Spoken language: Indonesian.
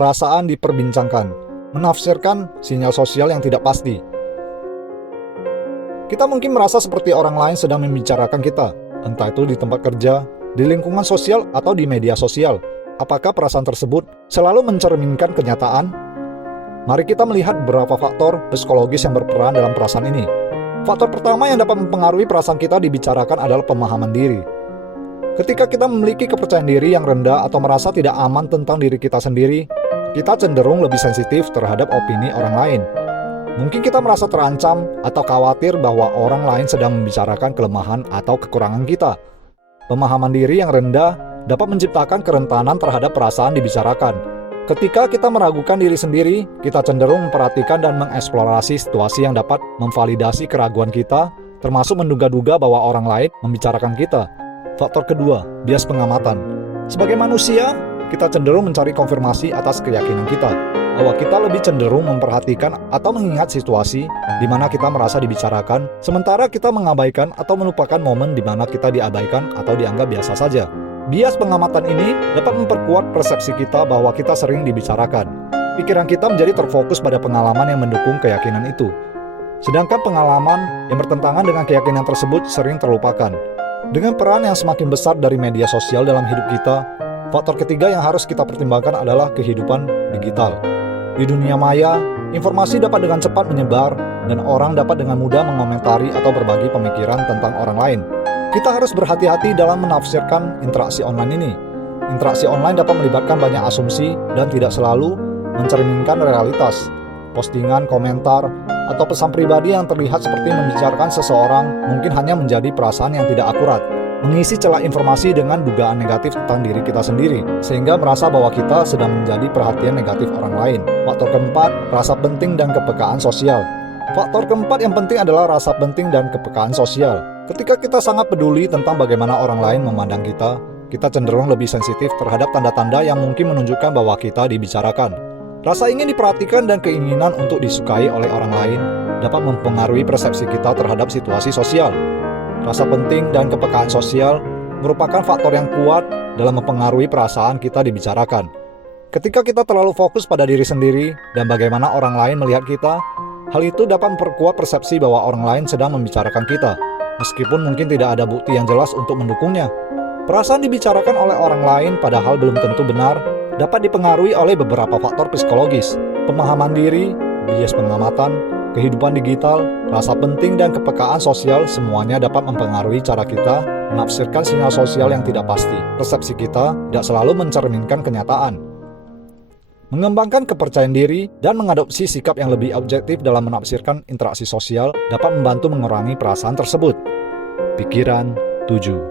Perasaan diperbincangkan, menafsirkan sinyal sosial yang tidak pasti. Kita mungkin merasa seperti orang lain sedang membicarakan kita, entah itu di tempat kerja, di lingkungan sosial, atau di media sosial. Apakah perasaan tersebut selalu mencerminkan kenyataan? Mari kita melihat beberapa faktor psikologis yang berperan dalam perasaan ini. Faktor pertama yang dapat mempengaruhi perasaan kita dibicarakan adalah pemahaman diri. Ketika kita memiliki kepercayaan diri yang rendah atau merasa tidak aman tentang diri kita sendiri, kita cenderung lebih sensitif terhadap opini orang lain. Mungkin kita merasa terancam atau khawatir bahwa orang lain sedang membicarakan kelemahan atau kekurangan kita. Pemahaman diri yang rendah dapat menciptakan kerentanan terhadap perasaan dibicarakan. Ketika kita meragukan diri sendiri, kita cenderung memperhatikan dan mengeksplorasi situasi yang dapat memvalidasi keraguan kita, termasuk menduga-duga bahwa orang lain membicarakan kita. Faktor kedua, bias pengamatan. Sebagai manusia, kita cenderung mencari konfirmasi atas keyakinan kita, bahwa kita lebih cenderung memperhatikan atau mengingat situasi di mana kita merasa dibicarakan, sementara kita mengabaikan atau melupakan momen di mana kita diabaikan atau dianggap biasa saja. Bias pengamatan ini dapat memperkuat persepsi kita bahwa kita sering dibicarakan. Pikiran kita menjadi terfokus pada pengalaman yang mendukung keyakinan itu. Sedangkan pengalaman yang bertentangan dengan keyakinan tersebut sering terlupakan. Dengan peran yang semakin besar dari media sosial dalam hidup kita, faktor ketiga yang harus kita pertimbangkan adalah kehidupan digital. Di dunia maya, informasi dapat dengan cepat menyebar dan orang dapat dengan mudah mengomentari atau berbagi pemikiran tentang orang lain. Kita harus berhati-hati dalam menafsirkan interaksi online ini. Interaksi online dapat melibatkan banyak asumsi dan tidak selalu mencerminkan realitas. Postingan, komentar, atau pesan pribadi yang terlihat seperti membicarakan seseorang mungkin hanya menjadi perasaan yang tidak akurat, mengisi celah informasi dengan dugaan negatif tentang diri kita sendiri, sehingga merasa bahwa kita sedang menjadi perhatian negatif orang lain. Faktor keempat, rasa penting dan kepekaan sosial. Faktor keempat yang penting adalah rasa penting dan kepekaan sosial. Ketika kita sangat peduli tentang bagaimana orang lain memandang kita cenderung lebih sensitif terhadap tanda-tanda yang mungkin menunjukkan bahwa kita dibicarakan. Rasa ingin diperhatikan dan keinginan untuk disukai oleh orang lain dapat mempengaruhi persepsi kita terhadap situasi sosial. Rasa penting dan kepekaan sosial merupakan faktor yang kuat dalam mempengaruhi perasaan kita dibicarakan. Ketika kita terlalu fokus pada diri sendiri dan bagaimana orang lain melihat kita, hal itu dapat memperkuat persepsi bahwa orang lain sedang membicarakan kita, meskipun mungkin tidak ada bukti yang jelas untuk mendukungnya. Perasaan dibicarakan oleh orang lain padahal belum tentu benar, dapat dipengaruhi oleh beberapa faktor psikologis, pemahaman diri, bias pengamatan, kehidupan digital, rasa penting dan kepekaan sosial semuanya dapat mempengaruhi cara kita menafsirkan sinyal sosial yang tidak pasti. Persepsi kita tidak selalu mencerminkan kenyataan. Mengembangkan kepercayaan diri dan mengadopsi sikap yang lebih objektif dalam menafsirkan interaksi sosial dapat membantu mengurangi perasaan tersebut. Pikiran 7.